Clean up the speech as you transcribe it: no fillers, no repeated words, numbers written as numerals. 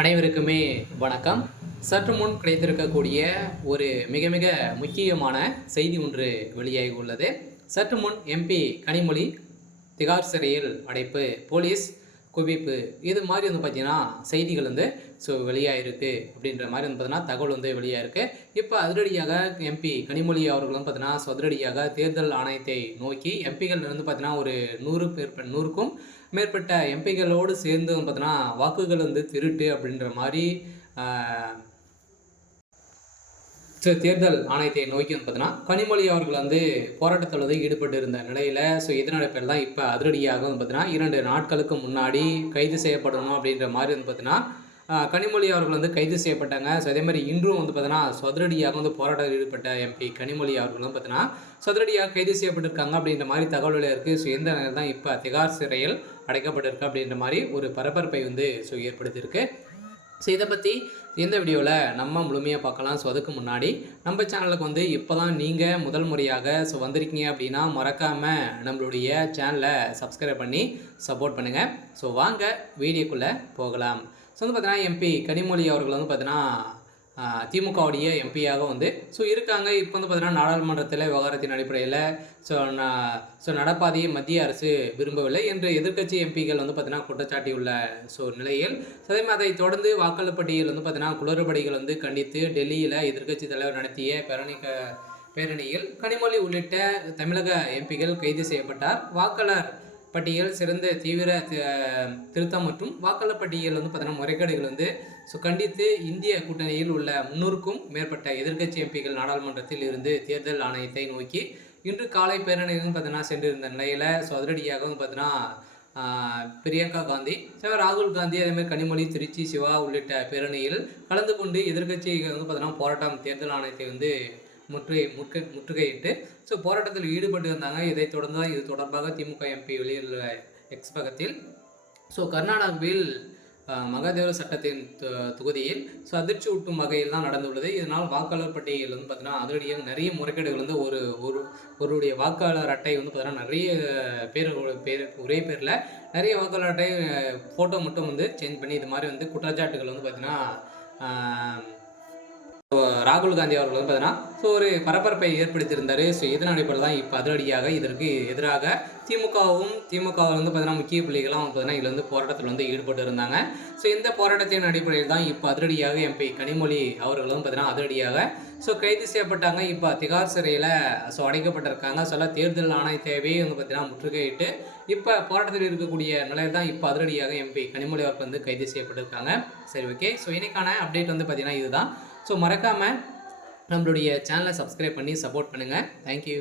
அனைவருக்குமே வணக்கம். சற்று முன் கிடைத்திருக்கக்கூடிய ஒரு மிக மிக முக்கியமான செய்தி ஒன்று வெளியாகி உள்ளது. சற்று முன் எம்பி கனிமொழி திகார் சிறையில் அடைப்பு, போலீஸ் குவிப்பு, இது மாதிரி பார்த்தீங்கன்னா செய்திகள் வெளியாகிருக்கு அப்படின்ற மாதிரி பார்த்தீங்கன்னா தகவல் வெளியாகிருக்கு. இப்போ அதிரடியாக எம்பி கனிமொழி அவர்கள் பார்த்தீங்கன்னா அதிரடியாக தேர்தல் ஆணையத்தை நோக்கி எம்பிகள் பார்த்தீங்கன்னா ஒரு 100க்கும் மேற்பட்ட எம்பிகளோடு சேர்ந்து பார்த்தீங்கன்னா வாக்குகள் திருட்டு அப்படின்ற மாதிரி தேர்தல் ஆணையத்தை நோக்கி பார்த்தீங்கன்னா கனிமொழி அவர்கள் போராட்டத்தில் ஈடுபட்டு இருந்த நிலையில் இதனுடைய பேர் தான் இப்போ அதிரடியாக பார்த்தீங்கன்னா 2 நாட்களுக்கு முன்னாடி கைது செய்யப்படணும் அப்படின்ற மாதிரி பார்த்தீங்கன்னா கனிமொழி அவர்கள் கைது செய்யப்பட்டாங்க. அதே மாதிரி இன்றும் பார்த்தீங்கன்னா அதிரடியாக போராட்டத்தில் ஈடுபட்ட எம்பி கனிமொழி அவர்களும் பார்த்தீங்கன்னா அதிரடியாக கைது செய்யப்பட்டிருக்காங்க அப்படின்ற மாதிரி தகவல்கள் இருக்குது. இந்த நிலையில் தான் இப்போ திகார் சிறையில் அடைக்கப்பட்டிருக்கு அப்படின்ற மாதிரி ஒரு பரபரப்பை ஏற்படுத்தியிருக்கு. இதை பற்றி இந்த வீடியோவில் நம்ம முழுமையாக பார்க்கலாம். அதுக்கு முன்னாடி நம்ம சேனலுக்கு இப்போ தான் நீங்கள் முதல் முறையாக வந்திருக்கீங்க அப்படின்னா மறக்காமல் நம்மளுடைய சேனலை சப்ஸ்கிரைப் பண்ணி சப்போர்ட் பண்ணுங்கள். வாங்க வீடியோக்குள்ளே போகலாம். பார்த்தீங்கன்னா எம்பி கனிமொழி அவர்கள் பார்த்தீங்கன்னா திமுகவுடைய எம்பியாக இருக்காங்க. இப்போ பார்த்தீங்கன்னா நாடாளுமன்றத்தில் விவகாரத்தின் அடிப்படையில் நடப்பாதையை மத்திய அரசு விரும்பவில்லை என்று எதிர்க்கட்சி எம்பிகள் பார்த்தீங்கன்னா குற்றச்சாட்டியுள்ள நிலையில் அதை தொடர்ந்து வாக்காளர் பட்டியல் பார்த்தீங்கன்னா குளறுபடிகள் கண்டித்து டெல்லியில் எதிர்க்கட்சி தலைவர் நடத்திய பேரணியில் கனிமொழி உள்ளிட்ட தமிழக எம்பிகள் கைது செய்யப்பட்டார். வாக்காளர் பட்டியல் சிறந்த தீவிர திருத்தம் மற்றும் வாக்காளர் பட்டியல் பார்த்தீங்கன்னா முறைகேடுகள் கண்டித்து இந்திய கூட்டணியில் உள்ள 300க்கும் மேற்பட்ட எதிர்க்கட்சி எம்பிகள் நாடாளுமன்றத்தில் இருந்து தேர்தல் ஆணையத்தை நோக்கி இன்று காலை பேரணியில் பார்த்தீங்கன்னா சென்றிருந்த நிலையில் அதிரடியாக பார்த்தீங்கன்னா பிரியங்கா காந்தி, ராகுல் காந்தி, அதேமாதிரி கனிமொழி, திருச்சி சிவா உள்ளிட்ட பேரணியில் கலந்து கொண்டு எதிர்க்கட்சிகள் பார்த்தீங்கன்னா போராட்டம் தேர்தல் ஆணையத்தை முற்றுகையிட்டு போராட்டத்தில் ஈடுபட்டு இருந்தாங்க. இதைத் தொடர்ந்து தான் இது தொடர்பாக திமுக எம்பி வெளியிலுள்ள எக்ஸ் பக்கத்தில் கர்நாடகாவில் மகாதேவ சட்டத்தின் தொகுதியில் அதிர்ச்சி ஊட்டும் வகையில் தான் நடந்துள்ளது. இதனால் வாக்காளர் பட்டியல் பார்த்தீங்கன்னா அதிரடியாக நிறைய முறைகேடுகள் ஒருடைய வாக்காளர் அட்டை பார்த்தீங்கன்னா நிறைய பேர் ஒரே பேரில் நிறைய வாக்காளர் அட்டை ஃபோட்டோ மட்டும் சேஞ்ச் பண்ணி இது மாதிரி குற்றச்சாட்டுகள் பார்த்தீங்கன்னா ராகுல் காந்தி அவர்கள் பார்த்தீங்கன்னா ஒரு பரபரப்பை ஏற்படுத்தியிருந்தார். இதன் அடிப்படையில் தான் இப்போ அதிரடியாக இதற்கு எதிராக திமுகவும் பார்த்தீங்கன்னா முக்கிய புள்ளிகளாக பார்த்தீங்கன்னா இதில் போராட்டத்தில் ஈடுபட்டு இருந்தாங்க. இந்த போராட்டத்தின் அடிப்படையில் தான் இப்போ அதிரடியாக எம்பி கனிமொழி அவர்களும் பார்த்தீங்கன்னா அதிரடியாக கைது செய்யப்பட்டாங்க. இப்போ திகார் சிறையில் அடைக்கப்பட்டிருக்காங்க. தேர்தல் ஆணையத்தையே பார்த்தீங்கன்னா முற்றுகையிட்டு இப்போ போராட்டத்தில் இருக்கக்கூடிய நிலையில் தான் இப்போ அதிரடியாக எம்பி கனிமொழி அவர்கள் கைது செய்யப்பட்டிருக்காங்க. சரி, ஓகே. இன்னைக்கான அப்டேட் பார்த்தீங்கன்னா இதுதான். மறக்காமல் நம்மளுடைய சேனலை சப்ஸ்கிரைப் பண்ணி சப்போர்ட் பண்ணுங்கள். தேங்க்யூ.